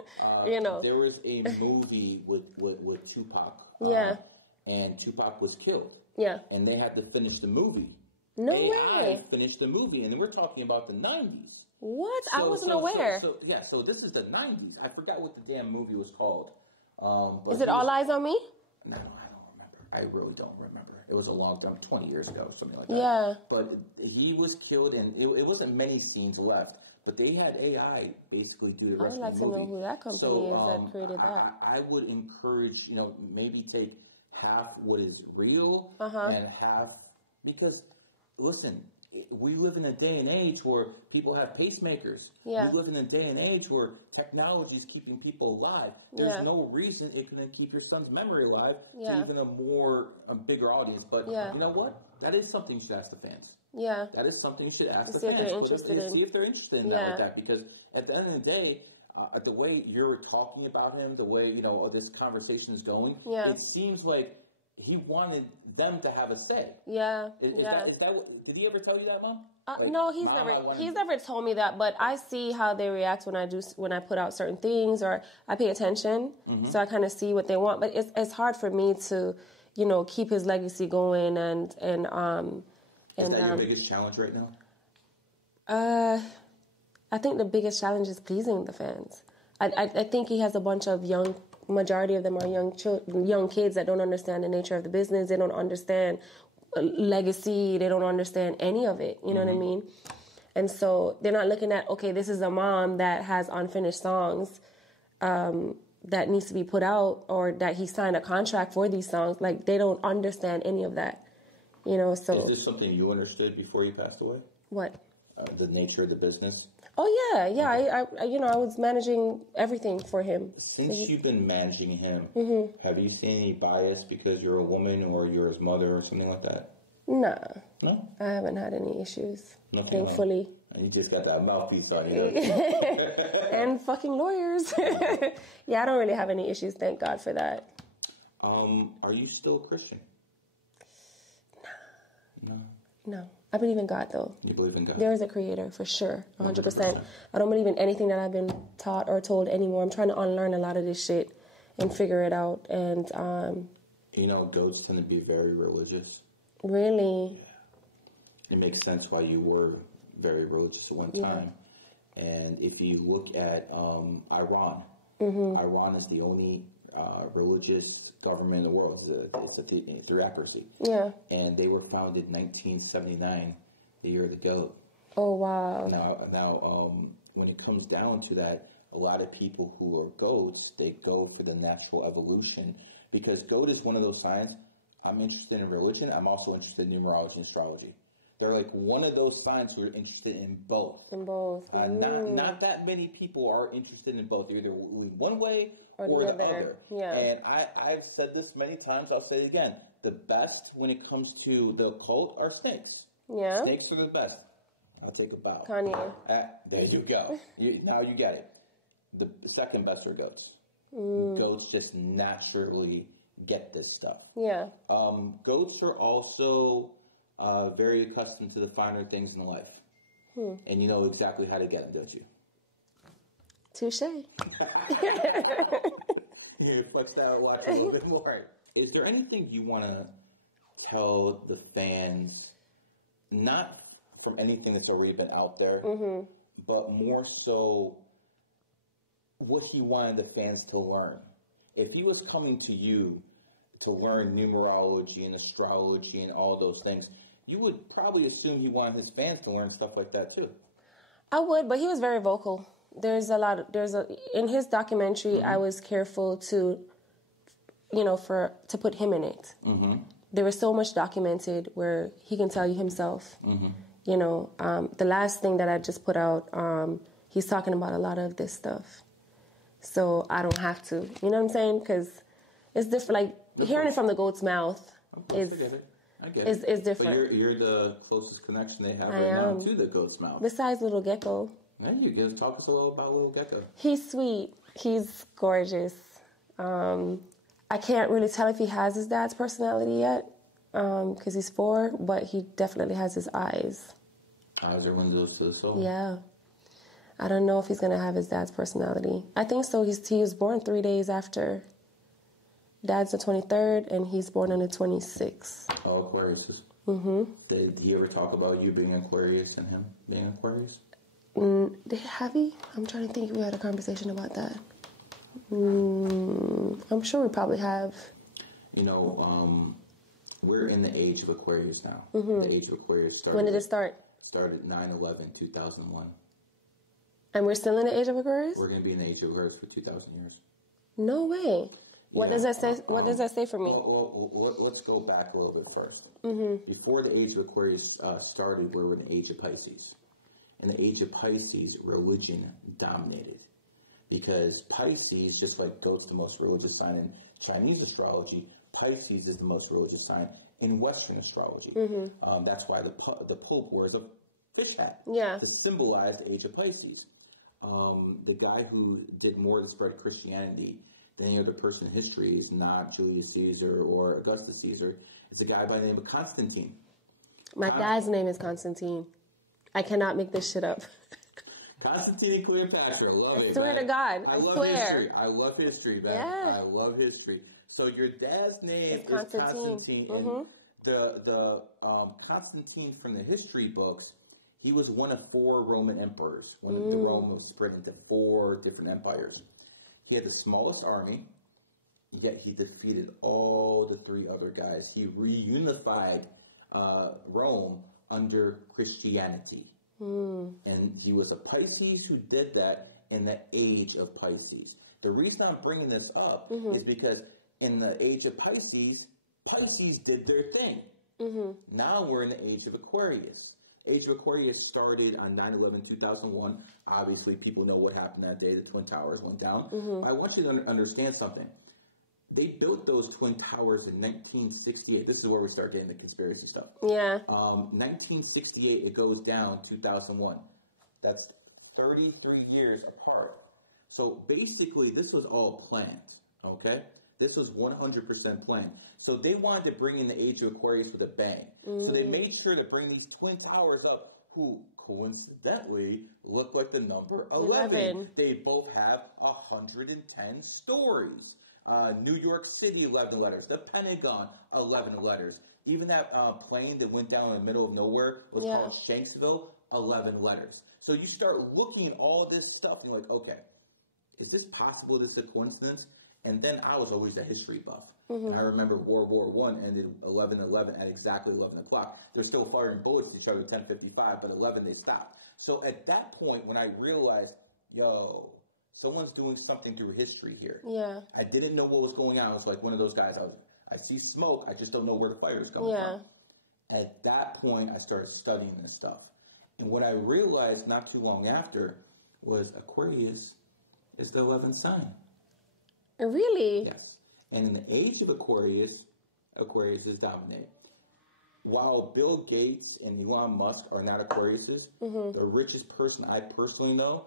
you know. There was a movie with Tupac. And Tupac was killed. Yeah. And they had to finish the movie. No AI way. Finished the movie, and we're talking about the 90s. What? I wasn't aware. So this is the 90s. I forgot what the damn movie was called. But is it All Eyes on Me? No, I don't remember. I really don't remember. It was a long time, 20 years ago, something like that. Yeah. But he was killed, and it wasn't many scenes left. But they had AI basically do the rest of the movie. I would like to know who that company is that created that. I would encourage, maybe take half what is real and half... Because, listen... We live in a day and age where people have pacemakers. Yeah. We live in a day and age where technology is keeping people alive. There's no reason it couldn't keep your son's memory alive to even a bigger audience. But you know what? That is something you should ask the fans. Yeah. That is something you should ask the fans. See if they're interested in that like that. Because at the end of the day, the way you're talking about him, the way, this conversation is going, it seems like he wanted them to have a say. Yeah. Is that did he ever tell you that, Mom? No, he's never told me that, but I see how they react when I put out certain things, or I pay attention. So I kind of see what they want, but it's hard for me to, keep his legacy going and is that your biggest challenge right now? I think the biggest challenge is pleasing the fans. I think he has a bunch of majority of them are young kids that don't understand the nature of the business. They don't understand legacy. They don't understand any of it. You know what I mean? And so they're not looking at, okay, this is a mom that has unfinished songs that needs to be put out, or that he signed a contract for these songs. Like, they don't understand any of that. So is this something you understood before you passed away? What? The nature of the business? Oh, yeah. I was managing everything for him. Since you've been managing him, have you seen any bias because you're a woman or you're his mother or something like that? Nah. No? I haven't had any issues, thankfully. And you just got that mouthpiece on you. And fucking lawyers. Yeah, I don't really have any issues, thank God for that. Are you still a Christian? No. I believe in God, though. You believe in God? There is a creator, for sure, 100%. I don't believe in anything that I've been taught or told anymore. I'm trying to unlearn a lot of this shit and figure it out. And goats tend to be very religious. Really? Yeah. It makes sense why you were very religious at one time. And if you look at Iran, Iran is the only religious government in the world. It's a theocracy. Yeah. And they were founded in 1979, the year of the goat. Oh, wow. Now, when it comes down to that, a lot of people who are goats, they go for the natural evolution, because goat is one of those signs. I'm interested in religion. I'm also interested in numerology and astrology. They're like one of those signs who are interested in both. In both. Not that many people are interested in both, either one way or the other. Yeah. And I've said this many times. I'll say it again. The best when it comes to the occult are snakes. Yeah. Snakes are the best. I'll take a bow. Kanye. There you go. Now you get it. The second best are goats. Goats just naturally get this stuff. Yeah. Goats are also very accustomed to the finer things in life. And you know exactly how to get them, don't you? Touche. You flex that out, watch a little bit more. Is there anything you want to tell the fans, not from anything that's already been out there, but more so what he wanted the fans to learn? If he was coming to you to learn numerology and astrology and all those things, you would probably assume he wanted his fans to learn stuff like that too. I would, but he was very vocal. In his documentary, I was careful to, to put him in it. There was so much documented where he can tell you himself. The last thing that I just put out, he's talking about a lot of this stuff. So I don't have to, you know what I'm saying? Because it's different. Like hearing it from the goat's mouth is different. But you're the closest connection they have right now to the goat's mouth. Besides Little Gecko. There you go. Talk us a little about Little Gecko. He's sweet. He's gorgeous. I can't really tell if he has his dad's personality yet because he's 4, but he definitely has his eyes. Eyes are windows to the soul. Yeah. I don't know if he's going to have his dad's personality. I think so. He was born 3 days after. Dad's the 23rd, and he's born on the 26th. Oh, Aquarius. Did he ever talk about you being Aquarius and him being Aquarius? Have he? I'm trying to think if we had a conversation about that. I'm sure we probably have. We're in the age of Aquarius now. The age of Aquarius started. When did it start? Started 9/11/2001. And we're still in the age of Aquarius? We're going to be in the age of Aquarius for 2,000 years. No way. What does that say? What does that say for me? Well, let's go back a little bit first. Before the age of Aquarius started, we were in the age of Pisces. In the age of Pisces, religion dominated. Because Pisces, just like goat's the most religious sign in Chinese astrology, Pisces is the most religious sign in Western astrology. That's why the Pope wears a fish hat to symbolize the age of Pisces. The guy who did more to spread Christianity than any other person in history is not Julius Caesar or Augustus Caesar. It's a guy by the name of Constantine. My dad's name is Constantine. I cannot make this shit up. Constantine and Cleopatra. Love it. I swear to God. I swear. History. I love history, man. Yeah. I love history. So your dad's name is Constantine. And the Constantine from the history books, he was one of 4 Roman emperors when the Rome was spread into 4 different empires. He had the smallest army, yet he defeated all the 3 other guys. He reunified Rome under Christianity. And he was a Pisces who did that in the age of Pisces. The reason I'm bringing this up is because in the age of Pisces, Pisces did their thing. Now we're in the age of Aquarius. Age of Aquarius started on 9/11/2001. Obviously, people know what happened that day. The Twin Towers went down. I want you to understand something. They built those Twin Towers in 1968. This is where we start getting the conspiracy stuff. Yeah. 1968, it goes down 2001. That's 33 years apart. So basically, this was all planned, okay? This was 100% planned. So they wanted to bring in the age of Aquarius with a bang. So they made sure to bring these Twin Towers up, who coincidentally look like the number 11. They both have 110 stories. New York City, 11 letters. The Pentagon, 11 letters. Even that plane that went down in the middle of nowhere was called Shanksville, 11 letters. So you start looking at all this stuff, and you're like, okay, is this possible? This is a coincidence? And then I was always a history buff. And I remember World War I ended 11/11 at exactly 11 o'clock. They're still firing bullets at each other at 10:55, but 11 they stopped. So at that point, when I realized, yo, someone's doing something through history here. Yeah. I didn't know what was going on. I was like one of those guys. I see smoke. I just don't know where the fire is coming from. At that point, I started studying this stuff. And what I realized not too long after was Aquarius is the 11th sign. Really? Yes. And in the age of Aquarius, Aquarius is dominated. While Bill Gates and Elon Musk are not Aquariuses, the richest person I personally know,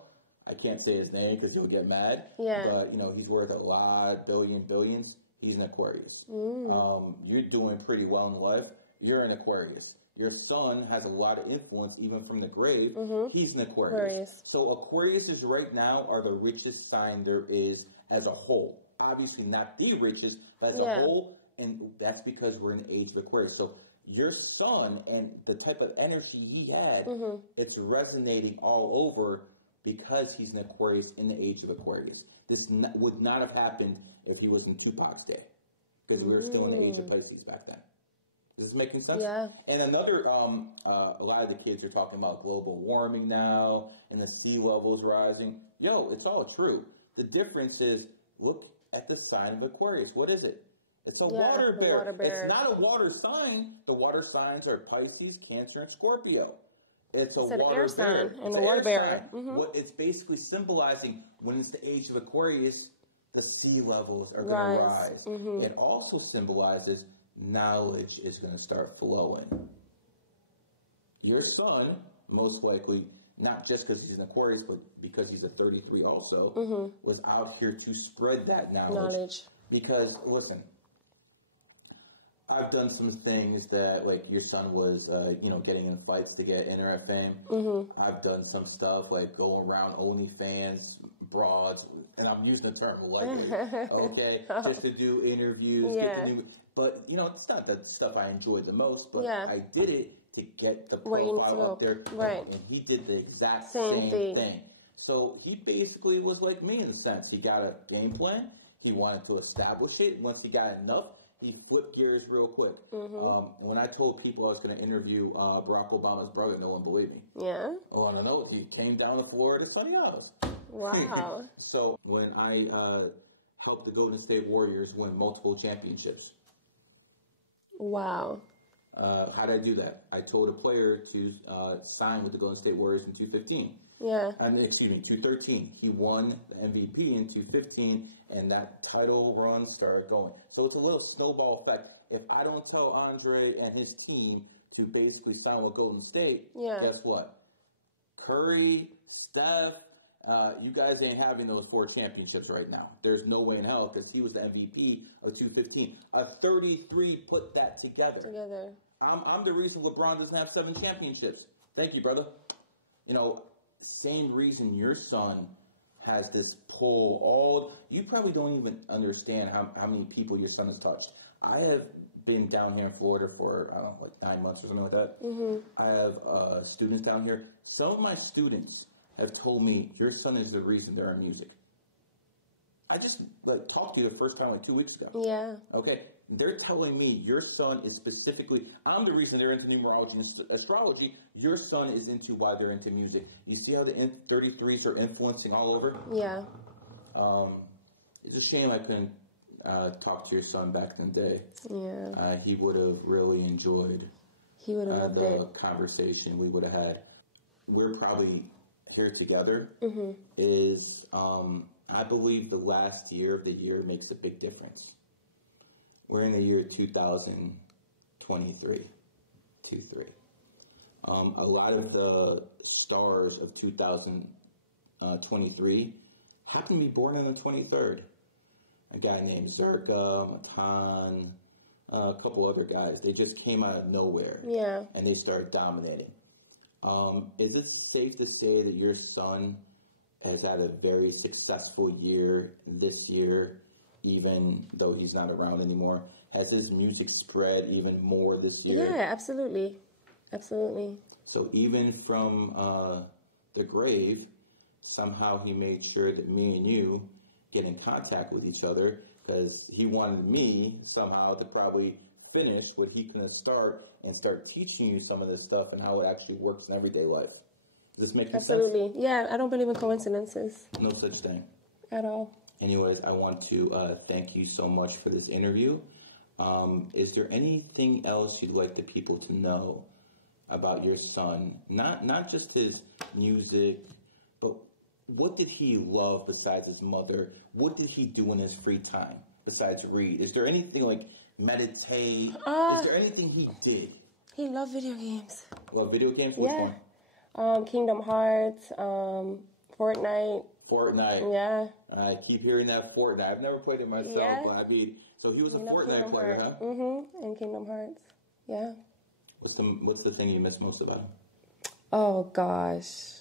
I can't say his name because he'll get mad. Yeah. But, he's worth a lot, billions. He's an Aquarius. You're doing pretty well in life. You're an Aquarius. Your son has a lot of influence, even from the grave. He's an Aquarius. So Aquariuses right now are the richest sign there is as a whole. Obviously not the richest, but as a whole. And that's because we're in the age of Aquarius. So your son and the type of energy he had, it's resonating all over because he's an Aquarius in the age of Aquarius. This would not have happened if he was in Tupac's day, because we were still in the age of Pisces back then. Is this making sense? Yeah. And another, a lot of the kids are talking about global warming now and the sea levels rising. Yo, it's all true. The difference is, look at the sign of Aquarius. What is it? It's a water bear. It's not a water sign. The water signs are Pisces, Cancer, and Scorpio. It's an air sign and a water bear. What it's basically symbolizing, when it's the age of Aquarius, the sea levels are going to rise. It also symbolizes knowledge is going to start flowing. Your son, most likely, not just because he's an Aquarius, but because he's a 33 also, was out here to spread that knowledge. Because, listen, I've done some things that, like, your son was, getting in fights to get internet fame. I've done some stuff, like, going around OnlyFans, broads, and I'm using the term lightly, okay, just to do interviews, get the new... But, it's not the stuff I enjoyed the most, but I did it to get the profile up there. And he did the exact same thing. So he basically was like me in a sense. He got a game plan. He wanted to establish it. Once he got enough, he flipped gears real quick. When I told people I was going to interview Barack Obama's brother, no one believed me. Yeah. I want to know if he came down to Florida, Sunny Isles. Wow. So when I helped the Golden State Warriors win multiple championships. Wow. How did I do that? I told a player to sign with the Golden State Warriors in 2015. Yeah. 2013. He won the MVP in 2015, and that title run started going. So it's a little snowball effect. If I don't tell Andre and his team to basically sign with Golden State, guess what? Curry, Steph, you guys ain't having those 4 championships right now. There's no way in hell, because he was the MVP of 2015. A 33 put that together. I'm the reason LeBron doesn't have 7 championships. Thank you, brother. Same reason your son has this pull. You probably don't even understand how many people your son has touched. I have been down here in Florida for, I don't know, like 9 months or something like that. I have students down here. Some of my students have told me your son is the reason they're in music. I just talked to you the first time 2 weeks ago. Yeah. Okay. They're telling me your son is specifically, I'm the reason they're into numerology and astrology. Your son is into why they're into music. You see how the 33s are influencing all over? Yeah. It's a shame I couldn't talk to your son back in the day. Yeah. He would have really enjoyed the conversation we would have had. We're probably here together is, I believe the last year of the year makes a big difference. We're in the year 2023. A lot of the stars of 2023 happen to be born on the 23rd. A guy named Zerka, Matan, a couple other guys. They just came out of nowhere. Yeah. And they started dominating. Is it safe to say that your son has had a very successful year this year, even though he's not around anymore? Has his music spread even more this year? Yeah, absolutely. Absolutely. So even from the grave, somehow he made sure that me and you get in contact with each other, because he wanted me somehow to probably finish what he couldn't start and start teaching you some of this stuff and how it actually works in everyday life. Does this make sense? Absolutely. Yeah, I don't believe in coincidences. No such thing. At all. Anyways, I want to thank you so much for this interview. Is there anything else you'd like the people to know about your son? Not just his music, but what did he love besides his mother? What did he do in his free time besides read? Is there anything like meditate? Is there anything he did? He loved video games. What video games? Which one? Kingdom Hearts, Fortnite. Fortnite. Yeah. I keep hearing that Fortnite. I've never played it myself, but I mean, so he was a Fortnite player, huh? Mm-hmm. And Kingdom Hearts. Yeah. What's the thing you miss most about him? Oh gosh,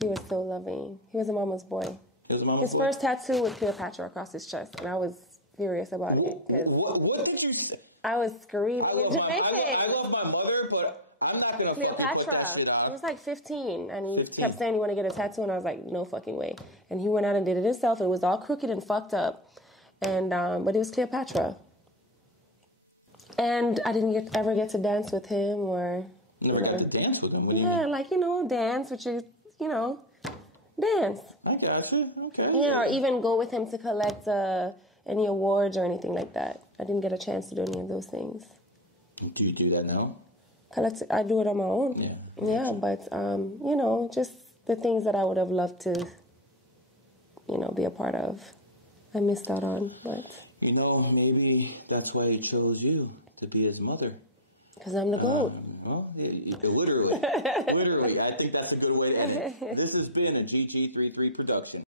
he was so loving. He was a mama's boy. He was a mama's boy. His first tattoo was Cleopatra across his chest, and I was furious about it. What did you say? I was screaming. I love my mother, but I'm not gonna Cleopatra. Put that shit out. He was like 15, and he kept saying he wanted to get a tattoo, and I was like, no fucking way. And he went out and did it himself. It was all crooked and fucked up, and but it was Cleopatra. And I didn't ever get to dance with him, or never got to dance with him. What do you mean? Like dance, which is dance. I gotcha. Okay. Yeah, or even go with him to collect any awards or anything like that. I didn't get a chance to do any of those things. Do you do that now? I do it on my own. Yeah. Yeah, but just the things that I would have loved to, be a part of, I missed out on. But maybe that's why he chose you to be his mother. Because I'm the GOAT. Well, literally, I think that's a good way to end it. This has been a GG33 production.